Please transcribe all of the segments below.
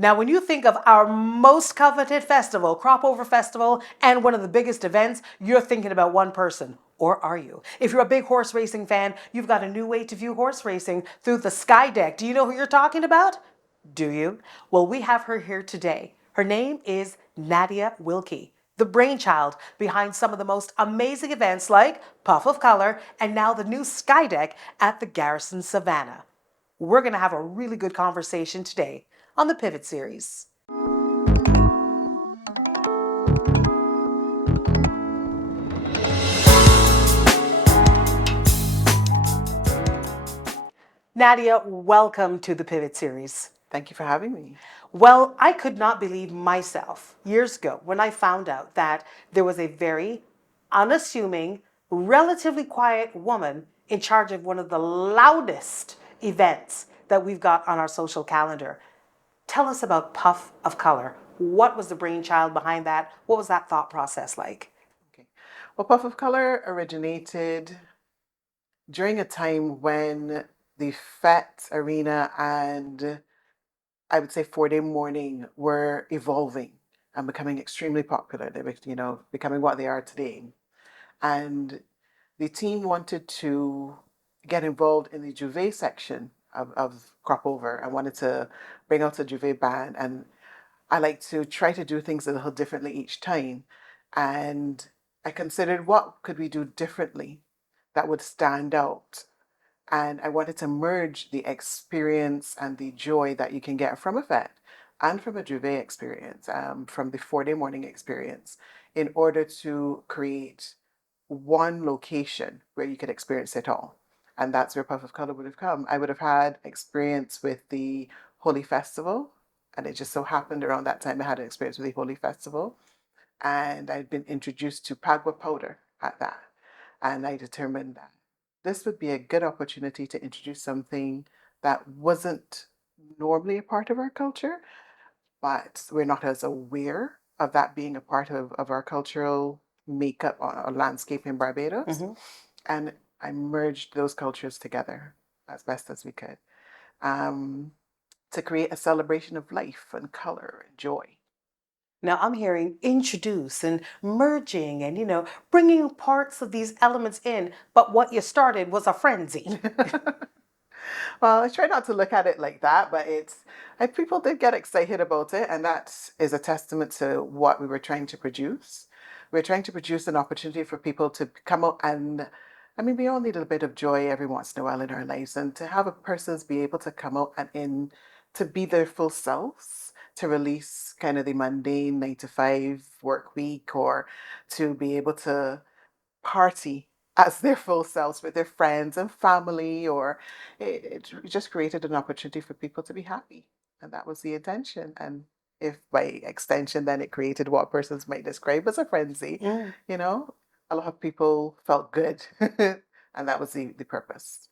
Now, when you think of our most coveted festival, Crop Over Festival, and one of the biggest events, you're thinking about one person. Or are you? If you're a big horse racing fan, you've got a new way to view horse racing through the Sky Deck. Do you know who you're talking about? Do you? Well, we have her here today. Her name is Nadia Wilkie, the brainchild behind some of the most amazing events like Puff of Color and now the new Sky Deck at the Garrison Savannah. We're going to have a really good conversation today on the Pivot Series. Nadia, welcome to the Pivot Series. Thank you for having me. Well, I could not believe myself years ago when I found out that there was a very unassuming, relatively quiet woman in charge of one of the loudest events that we've got on our social calendar. Tell us about Puff of Color. What was the brainchild behind that? What was that thought process like? Okay. Well, Puff of Color originated during a time when the Fete Arena and I would say 4-day morning were evolving and becoming extremely popular. They were, becoming what they are today. And the team wanted to get involved in the Juve section of Crop Over and wanted to bring out a Juve band. And I like to try to do things a little differently each time. And I considered what could we do differently that would stand out. And I wanted to merge the experience and the joy that you can get from a vet and from a Juve experience, from the 4-day morning experience, in order to create one location where you could experience it all. And that's where Puff of Color would have come. I would have had experience with the Holy Festival, and it just so happened around that time I had an experience with the Holy Festival. And I'd been introduced to Pagua powder at that. And I determined that this would be a good opportunity to introduce something that wasn't normally a part of our culture, but we're not as aware of that being a part of our cultural makeup or landscape in Barbados. Mm-hmm. And I merged those cultures together as best as we could, um, to create a celebration of life and color and joy. Now I'm hearing introduce and merging and, bringing parts of these elements in. But what you started was a frenzy. Well, I try not to look at it like that, but people did get excited about it, and that is a testament to what we were trying to produce. We're trying to produce an opportunity for people to come out and, I mean, we all need a bit of joy every once in a while in our lives, and to have a persons be able to come out and to be their full selves, to release kind of the mundane 9 to 5 work week, or to be able to party as their full selves with their friends and family, or it just created an opportunity for people to be happy. And that was the intention. And if by extension, then it created what persons might describe as a frenzy, Mm. A lot of people felt good. And that was the purpose.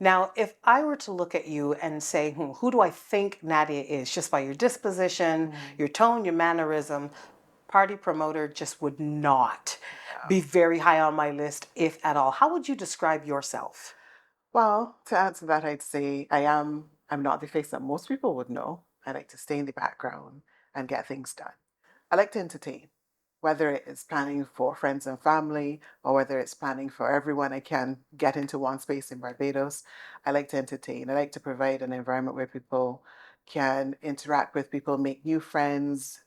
Now, if I were to look at you and say, who do I think Nadia is, just by your disposition, your tone, your mannerism, party promoter just would not be very high on my list, if at all. How would you describe yourself? Well, to answer that, I'd say I'm not the face that most people would know. I like to stay in the background and get things done. I like to entertain, whether it is planning for friends and family or whether it's planning for everyone I can get into one space in Barbados. I like to entertain. I like to provide an environment where people can interact with people, make new friends,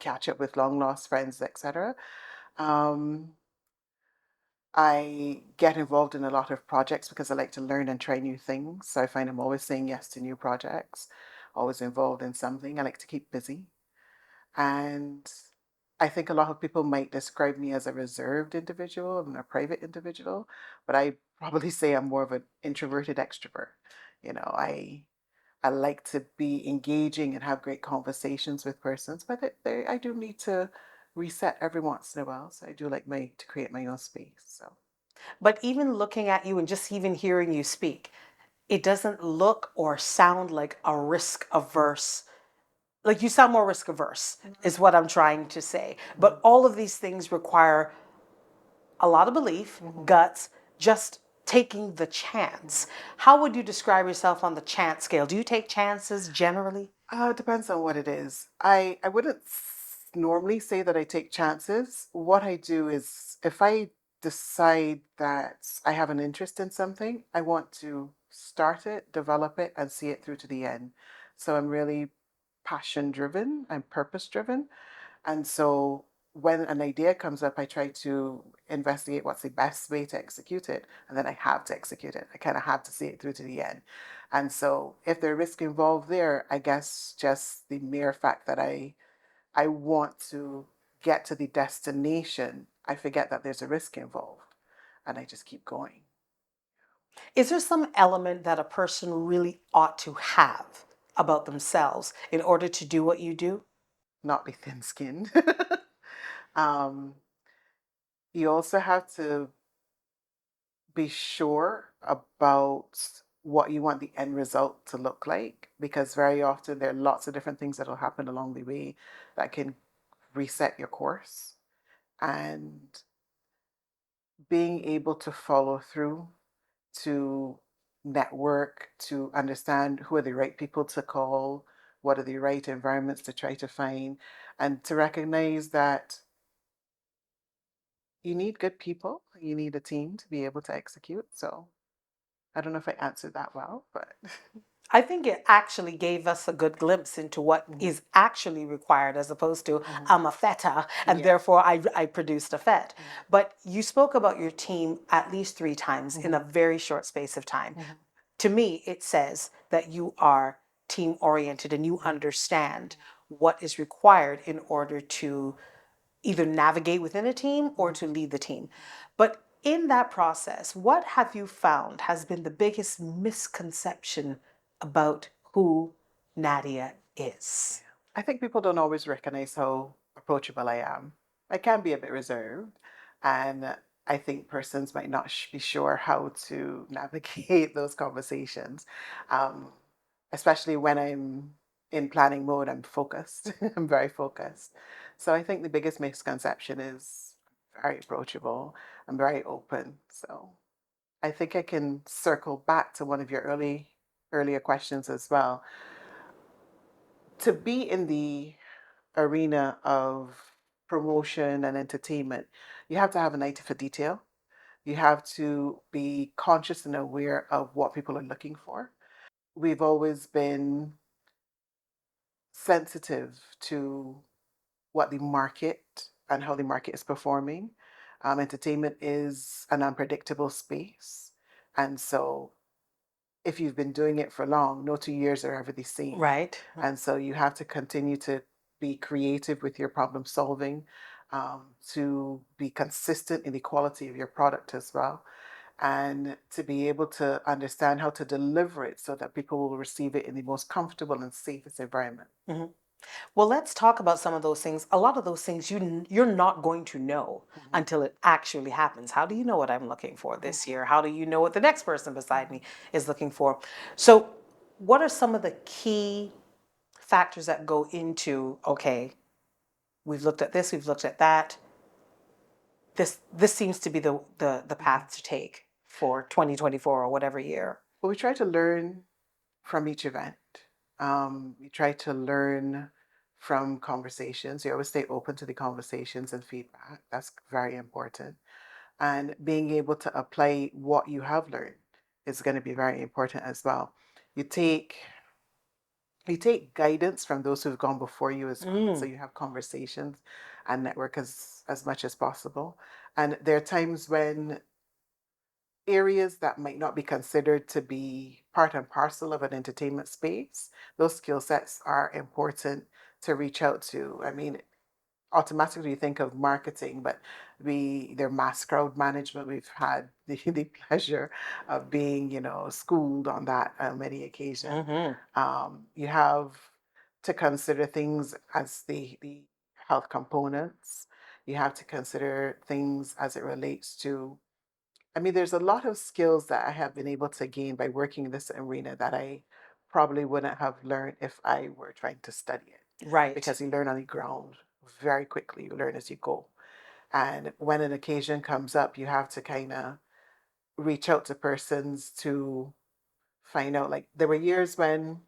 catch up with long lost friends, etc. Um, I get involved in a lot of projects because I like to learn and try new things. So I find I'm always saying yes to new projects, always involved in something. I like to keep busy. And I think a lot of people might describe me as a reserved individual and a private individual, but I probably say I'm more of an introverted extrovert. I like to be engaging and have great conversations with persons, but I do need to reset every once in a while. So I do like to create my own space. So But even looking at you and just even hearing you speak, it doesn't look or sound like a risk averse, like you sound more risk averse is what I'm trying to say. But all of these things require a lot of belief, guts, just taking the chance. How would you describe yourself on the chance scale? Do you take chances generally? It depends on what it is. I wouldn't normally say that I take chances. What I do is if I decide that I have an interest in something, I want to start it, develop it, and see it through to the end. So I'm really passion driven, I'm purpose driven. And so when an idea comes up, I try to investigate what's the best way to execute it. And then I have to execute it. I kind of have to see it through to the end. And so if there's risk involved there, I guess just the mere fact that I want to get to the destination, I forget that there's a risk involved and I just keep going. Is there some element that a person really ought to have about themselves in order to do what you do? Not be thin skinned. um, you also have to be sure about what you want the end result to look like because very often there are lots of different things that will happen along the way that can reset your course, and being able to follow through, to network, to understand who are the right people to call, what are the right environments to try to find, and to recognize that you need good people, you need a team to be able to execute. So I don't know if I answered that well, but I think it actually gave us a good glimpse into what is actually required as opposed to I'm a feta and yeah. therefore I produced a fet. But you spoke about your team at least 3 times in a very short space of time. To me, it says that you are team oriented and you understand what is required in order to either navigate within a team or to lead the team. But in that process, what have you found has been the biggest misconception about who Nadia is? I think people don't always recognize how approachable I am. I can be a bit reserved, and I think persons might not be sure how to navigate those conversations, um, especially when I'm in planning mode. I'm focused. I'm very focused. So I think the biggest misconception is very approachable. I'm very open. So I think I can circle back to one of your earlier questions as well. To be in the arena of promotion and entertainment, you have to have an eye for detail. You have to be conscious and aware of what people are looking for. We've always been sensitive to what the market and how the market is performing. Entertainment is an unpredictable space. And so if you've been doing it for long, no 2 years are ever the same. Right? And so you have to continue to be creative with your problem solving, to be consistent in the quality of your product as well, and to be able to understand how to deliver it so that people will receive it in the most comfortable and safest environment. Well, let's talk about some of those things. A lot of those things you're not going to know until it actually happens. How do you know what I'm looking for this year? How do you know what the next person beside me is looking for? So, what are some of the key factors that go into, okay, we've looked at this, we've looked at that. This seems to be the path to take for 2024 or whatever year. But we try to learn from each event. We try to learn from conversations. You always stay open to the conversations and feedback. That's very important. And being able to apply what you have learned is going to be very important as well. You take you take guidance from those who've gone before you as well. So you have conversations and network as much as possible. And there are times when areas that might not be considered to be part and parcel of an entertainment space, those skill sets are important to reach out to. I mean, automatically you think of marketing, but their mass crowd management, we've had the pleasure of being, schooled on that on many occasions. You have to consider things as the health components. You have to consider things as it relates to I mean, there's a lot of skills that I have been able to gain by working in this arena that I probably wouldn't have learned if I were trying to study it. Right. Because you learn on the ground very quickly, you learn as you go. And when an occasion comes up, you have to kind of reach out to persons to find out. Like, there were years when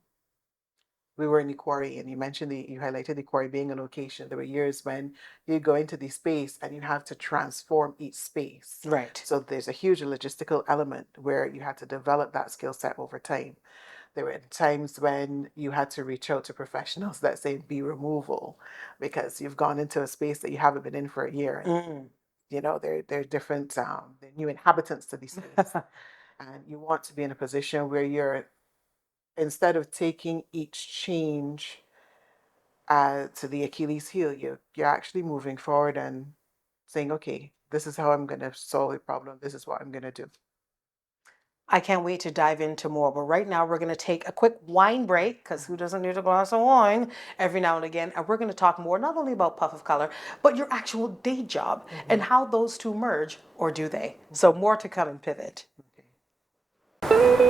we were in the quarry, and you highlighted the quarry being a location. There were years when you go into the space and you have to transform each space. Right. So there's a huge logistical element where you had to develop that skill set over time. There were times when you had to reach out to professionals that say be removal because you've gone into a space that you haven't been in for a year. And, Mm. they're different, they're new inhabitants to the space. And you want to be in a position where you're, instead of taking each change to the Achilles heel, you're actually moving forward and saying, okay, this is how I'm going to solve the problem. This is what I'm going to do. I can't wait to dive into more. But right now, we're going to take a quick wine break because who doesn't need a glass of wine every now and again? And we're going to talk more not only about Puff of Color, but your actual day job and how those two merge, or do they? So, more to come in Pivot. Okay.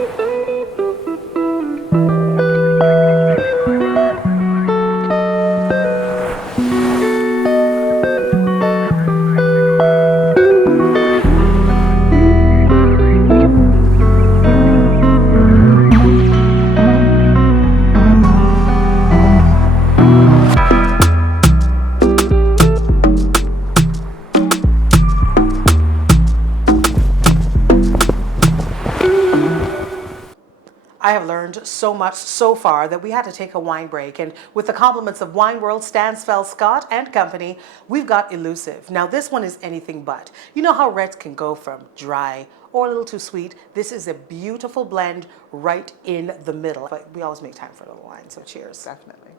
I have learned so much so far that we had to take a wine break. And with the compliments of Wine World, Stansfeld Scott and Company, we've got Elusive. Now, this one is anything but. You know how reds can go from dry or a little too sweet. This is a beautiful blend right in the middle. But we always make time for a little wine, so cheers. Definitely.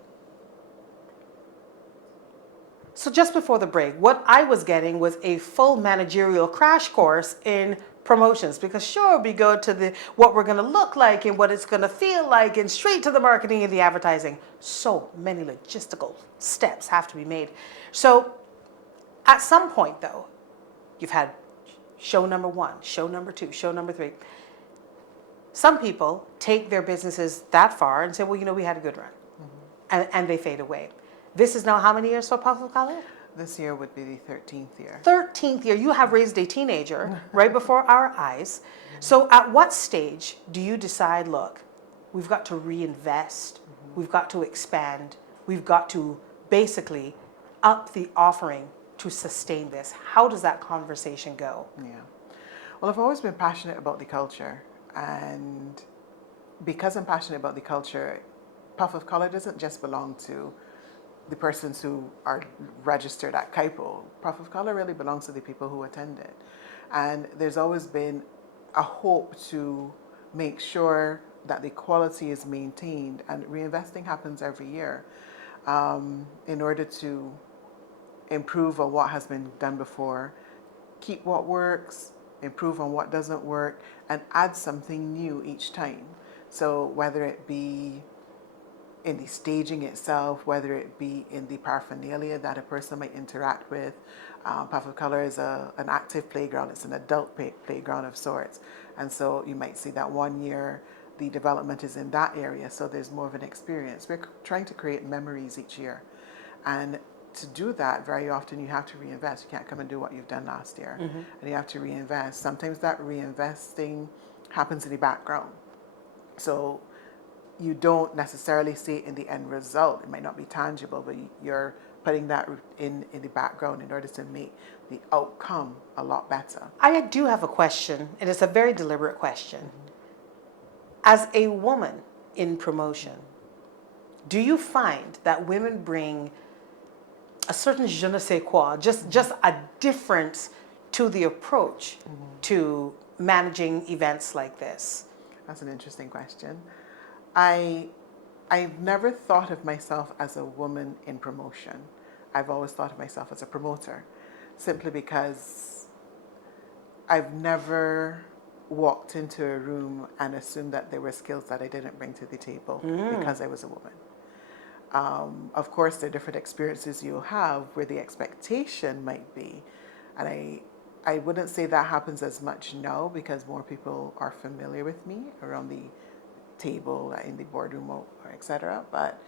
So just before the break, what I was getting was a full managerial crash course in promotions, because sure, we go to the what we're going to look like and what it's going to feel like and straight to the marketing and the advertising. So many logistical steps have to be made. So at some point though, you've had show number 1, show number 2, show number 3. Some people take their businesses that far and say, well, we had a good run. And they fade away. This is now how many years for Puff of Color? This year would be the 13th year. 13th year. You have raised a teenager right before our eyes. So at what stage do you decide, look, we've got to reinvest, we've got to expand, we've got to basically up the offering to sustain this? How does that conversation go? Yeah. Well, I've always been passionate about the culture. And because I'm passionate about the culture, Puff of Color doesn't just belong to the persons who are registered at KIPO. Puff of Color really belongs to the people who attend it. And there's always been a hope to make sure that the quality is maintained, and reinvesting happens every year in order to improve on what has been done before, keep what works, improve on what doesn't work, and add something new each time. So whether it be in the staging itself, whether it be in the paraphernalia that a person might interact with. Puff of Color is an active playground. It's an adult playground of sorts. And so you might see that one year the development is in that area, so there's more of an experience. We're trying to create memories each year. And to do that, very often you have to reinvest. You can't come and do what you've done last year. And you have to reinvest. Sometimes that reinvesting happens in the background. So you don't necessarily see it in the end result. It might not be tangible, but you're putting that in the background in order to make the outcome a lot better. I do have a question, and it's a very deliberate question. As a woman in promotion, do you find that women bring a certain je ne sais quoi, just a difference to the approach to managing events like this? That's an interesting question. I've never thought of myself as a woman in promotion. I've always thought of myself as a promoter, simply because I've never walked into a room and assumed that there were skills that I didn't bring to the table because I was a woman. Of course, there are different experiences you'll have where the expectation might be, and I wouldn't say that happens as much now because more people are familiar with me around the table, in the boardroom, or etc. But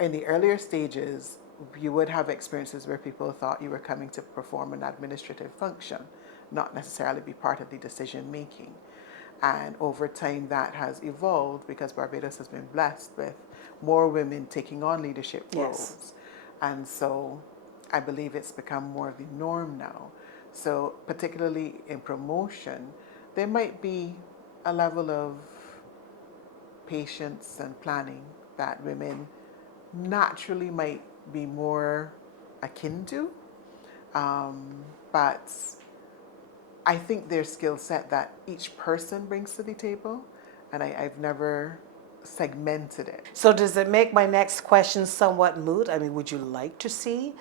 in the earlier stages, you would have experiences where people thought you were coming to perform an administrative function, not necessarily be part of the decision making. And over time, that has evolved because Barbados has been blessed with more women taking on leadership Yes. roles. And so I believe it's become more of the norm now. So, particularly in promotion, there might be a level of patience and planning that women naturally might be more akin to. But I think their skill set that each person brings to the table, and I've never segmented it. So does it make my next question somewhat moot? I mean, would you like to see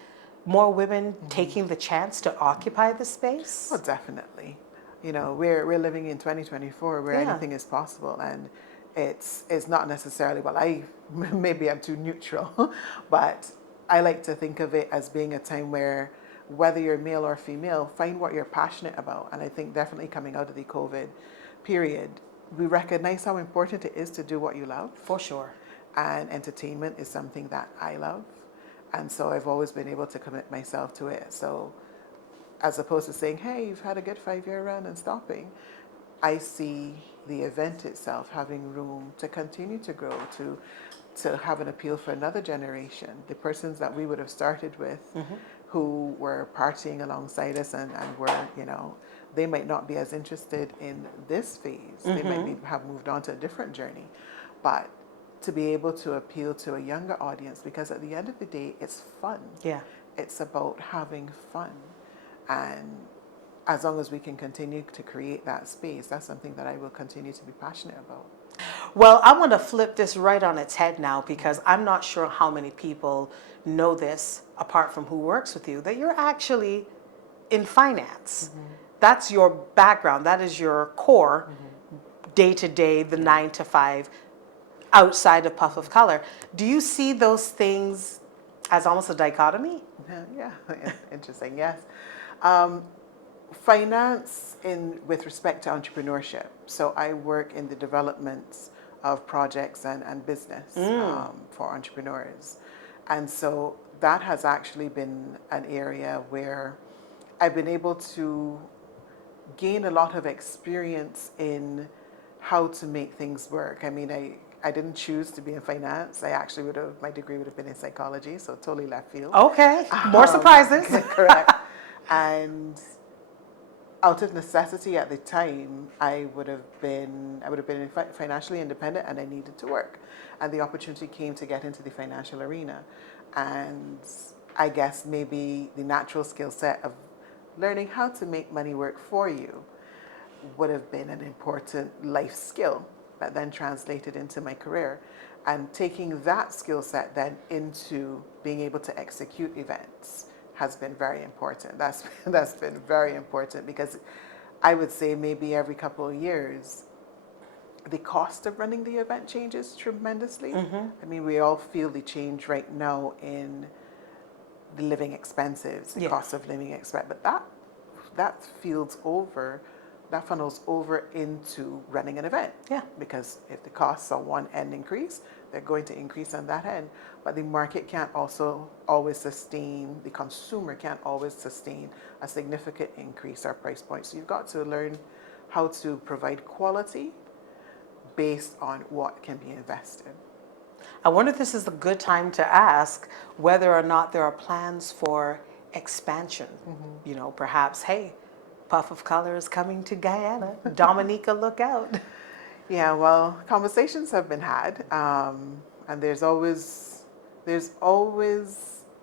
more women taking the chance to occupy the Oh, space? definitely. We're living in 2024 where Yeah. anything is possible, and it's not necessarily, well, I maybe I'm too neutral, but I like to think of it as being a time where whether you're male or female, find what you're passionate about. And I think definitely coming out of the COVID period, we recognize how important it is to do what you love. For sure. And entertainment is something that I love. And so I've always been able to commit myself to it. So as opposed to saying, hey, you've had a good 5-year run and stopping, I see the event itself having room to continue to grow, to have an appeal for another generation. The persons that we would have started with who were partying alongside us and were, they might not be as interested in this phase. They might have moved on to a different journey. But to be able to appeal to a younger audience, because at the end of the day, it's fun. Yeah. It's about having fun. And as long as we can continue to create that space, that's something that I will continue to be passionate about. Well, I want to flip this right on its head now because I'm not sure how many people know this, apart from who works with you, that you're actually in finance. That's your background. That is your core, day to day, the 9 to 5, outside of Puff of Color. Do you see those things as almost a dichotomy? Yeah, interesting, yes. Finance with respect to entrepreneurship. So I work in the development of projects and business for entrepreneurs. And so that has actually been an area where I've been able to gain a lot of experience in how to make things work. I mean, I didn't choose to be in finance. I actually my degree would have been in psychology, so totally left field. Okay, more surprises. Correct. And out of necessity at the time, I would have been financially independent, and I needed to work. And the opportunity came to get into the financial arena. And I guess maybe the natural skill set of learning how to make money work for you would have been an important life skill that then translated into my career. And taking that skill set then into being able to execute events has been very important. That's been very important because I would say maybe every couple of years, the cost of running the event changes tremendously. I mean, we all feel the change right now in the living expenses, the cost of living expense, but that fields over, that funnels over into running an event. Yeah. Because if the costs on one end increase, they're going to increase on that end. But the market can't also always sustain, the consumer can't always sustain a significant increase or price point. So you've got to learn how to provide quality based on what can be invested. I wonder if this is a good time to ask whether or not there are plans for expansion. Perhaps, hey, Puff of Color is coming to Guyana. Dominica, look out. Yeah, well, conversations have been had, and there's always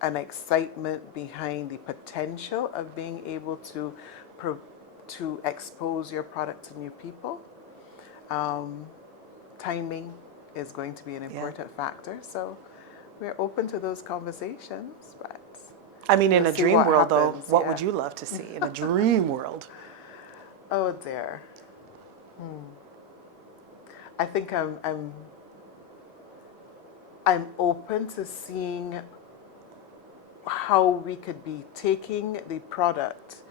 an excitement behind the potential of being able to expose your product to new people. Timing is going to be an important factor, so we're open to those conversations. But I mean, in we'll a see dream what world, though, happens, what yeah. would you love to see in a dream world? Oh dear. I think I'm open to seeing how we could be taking the product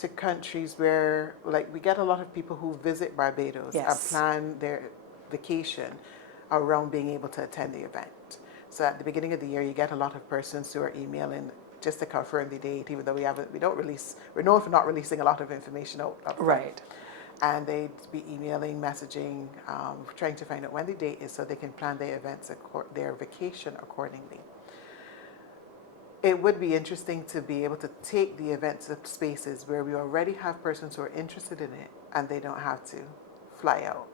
to countries where, like, we get a lot of people who visit Barbados and Yes. plan their vacation around being able to attend the event. So at the beginning of the year, you get a lot of persons who are emailing just to confirm the date, even though we're known for not releasing a lot of information up front. Right. And they'd be emailing, messaging, trying to find out when the date is so they can plan their events, their vacation accordingly. It would be interesting to be able to take the events to spaces where we already have persons who are interested in it and they don't have to fly out.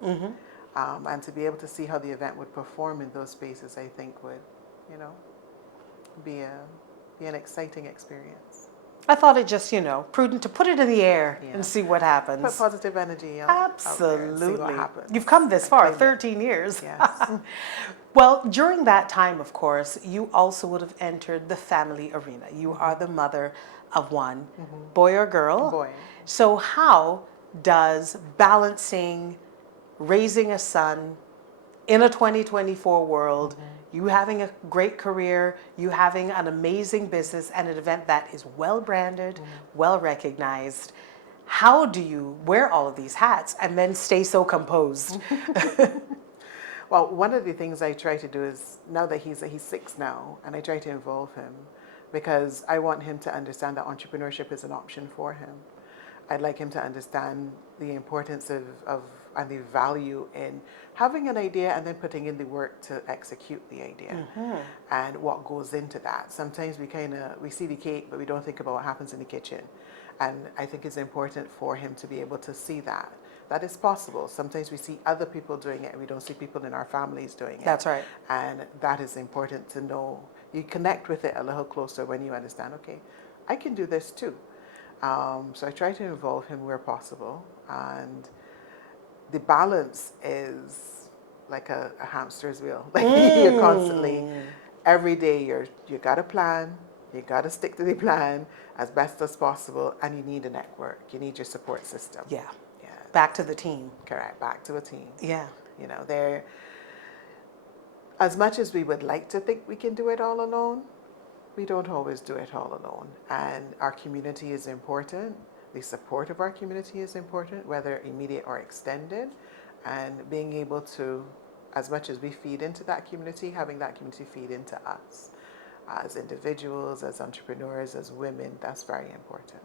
And to be able to see how the event would perform in those spaces, I think would, you know, be an exciting experience. I thought it just, prudent to put it in the air Yeah. and see what happens. Put positive energy out there and see Absolutely. what happens. You've come this And far, claim it. 13 years. Yes. Well, during that time, of course, you also would have entered the family arena. You are the mother of one, boy or girl. Boy. So how does balancing raising a son in a 2024 world, you having a great career, you having an amazing business and an event that is well branded, well recognized, how do you wear all of these hats and then stay so composed? Well, one of the things I try to do is, now that he's 6 now, and I try to involve him because I want him to understand that entrepreneurship is an option for him. I'd like him to understand the importance of and the value in having an idea and then putting in the work to execute the idea and what goes into that. Sometimes we see the cake, but we don't think about what happens in the kitchen. And I think it's important for him to be able to see that. That is possible. Sometimes we see other people doing it and we don't see people in our families doing it. That's right. And that is important to know. You connect with it a little closer when you understand, okay, I can do this too. So I try to involve him where possible. And the balance is like a hamster's wheel. Like you're constantly, every day you got a plan, you got to stick to the plan as best as possible, and you need a network. You need your support system. Yeah. Yeah. Back to the team. Correct. Back to a team. Yeah. You know, as much as we would like to think we can do it all alone, we don't always do it all alone. And our community is important. The support of our community is important, whether immediate or extended. And being able to, as much as we feed into that community, having that community feed into us as individuals, as entrepreneurs, as women, that's very important.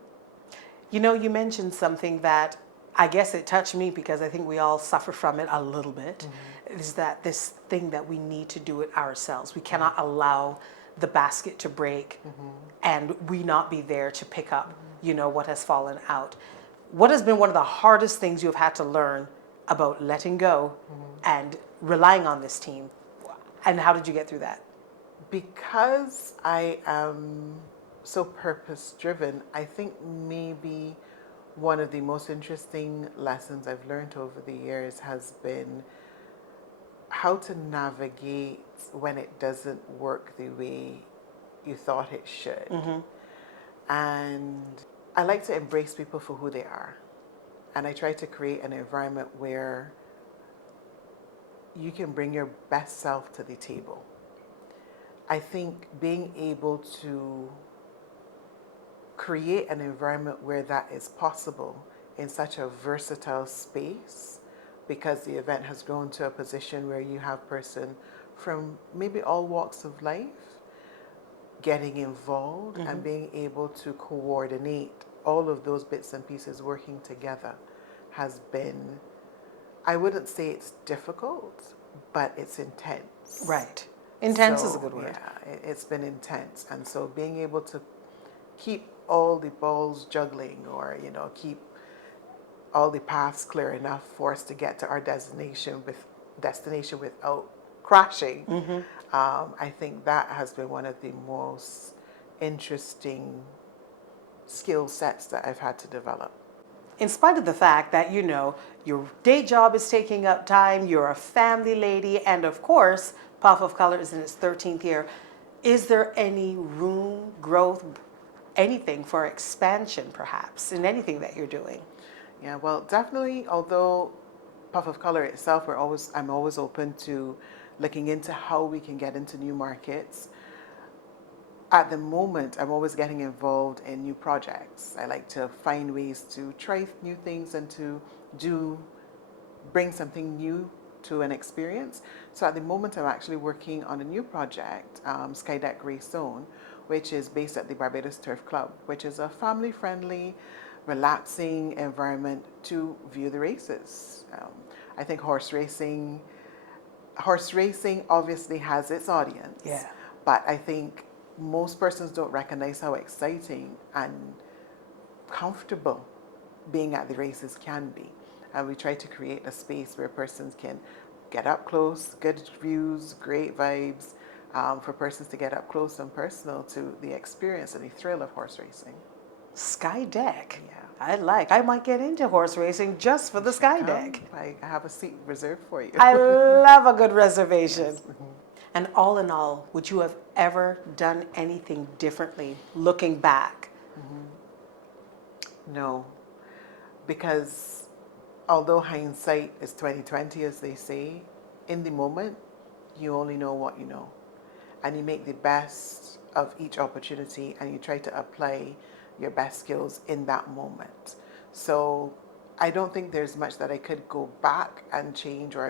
You mentioned something that I guess it touched me because I think we all suffer from it a little bit, is that this thing that we need to do it ourselves. We cannot allow the basket to break and we not be there to pick up, what has fallen out. What has been one of the hardest things you've had to learn about letting go and relying on this team? And how did you get through that? Because I am so purpose driven, I think maybe one of the most interesting lessons I've learned over the years has been how to navigate when it doesn't work the way you thought it should. And I like to embrace people for who they are. And I try to create an environment where you can bring your best self to the table. I think being able to create an environment where that is possible in such a versatile space, because the event has grown to a position where you have person from maybe all walks of life getting involved and being able to coordinate all of those bits and pieces working together has been, I wouldn't say it's difficult, but it's intense. Right. Intense is a good word. Yeah, it's been intense. And so being able to keep all the balls juggling, or, keep all the paths clear enough for us to get to our destination without crashing. I think that has been one of the most interesting skill sets that I've had to develop. In spite of the fact that, your day job is taking up time, you're a family lady, and of course, Puff of Color is in its 13th year, is there any room, growth, anything for expansion perhaps in anything that you're doing? Yeah, well, definitely, although Puff of Color itself, I'm always open to looking into how we can get into new markets. At the moment, I'm always getting involved in new projects. I like to find ways to try new things and to bring something new to an experience. So at the moment, I'm actually working on a new project, Skydeck Race Zone, which is based at the Barbados Turf Club, which is a family-friendly, relaxing environment to view the races. I think horse racing obviously has its audience. Yeah. But I think most persons don't recognize how exciting and comfortable being at the races can be. And we try to create a space where persons can get up close, good views, great vibes, for persons to get up close and personal to the experience and the thrill of horse racing. Sky deck. Yeah. I might get into horse racing just for the sky deck. I have a seat reserved for you. I love a good reservation. Yes. And all in all, would you have ever done anything differently looking back? No, because although hindsight is 20/20, as they say, in the moment, you only know what you know. And you make the best of each opportunity and you try to apply your best skills in that moment. So I don't think there's much that I could go back and change, or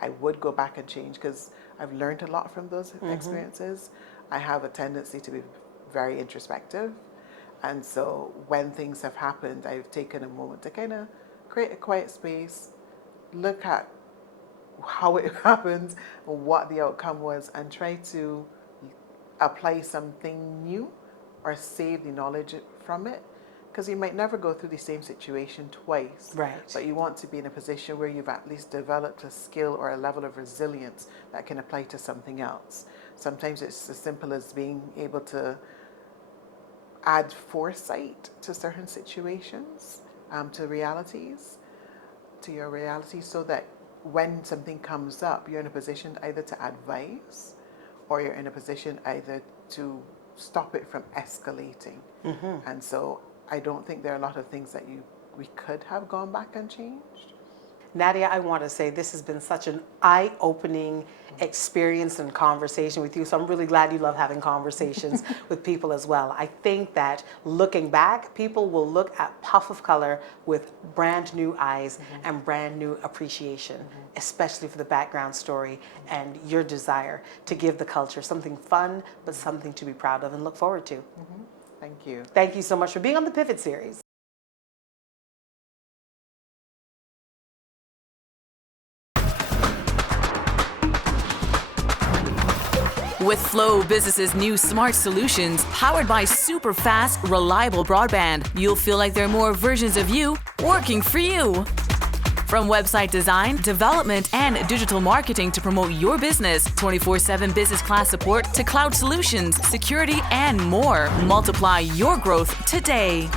I would go back and change, because I've learned a lot from those experiences. I have a tendency to be very introspective. And so when things have happened, I've taken a moment to kind of create a quiet space, look at how it happened, what the outcome was, and try to apply something new or save the knowledge from it. Because you might never go through the same situation twice. Right. But you want to be in a position where you've at least developed a skill or a level of resilience that can apply to something else. Sometimes it's as simple as being able to add foresight to certain situations, to your reality, so that when something comes up, you're in a position either to advise or you're in a position either to stop it from escalating. And so I don't think there are a lot of things that we could have gone back and changed. Nadia, I want to say this has been such an eye-opening experience and conversation with you. So I'm really glad you love having conversations with people as well. I think that looking back, people will look at Puff of Color with brand new eyes and brand new appreciation, especially for the background story and your desire to give the culture something fun, but something to be proud of and look forward to. Thank you. Thank you so much for being on the Pivot Series. With Flow Business's new smart solutions, powered by super fast, reliable broadband, you'll feel like there are more versions of you working for you. From website design, development, and digital marketing to promote your business, 24/7 business class support to cloud solutions, security, and more. Multiply your growth today.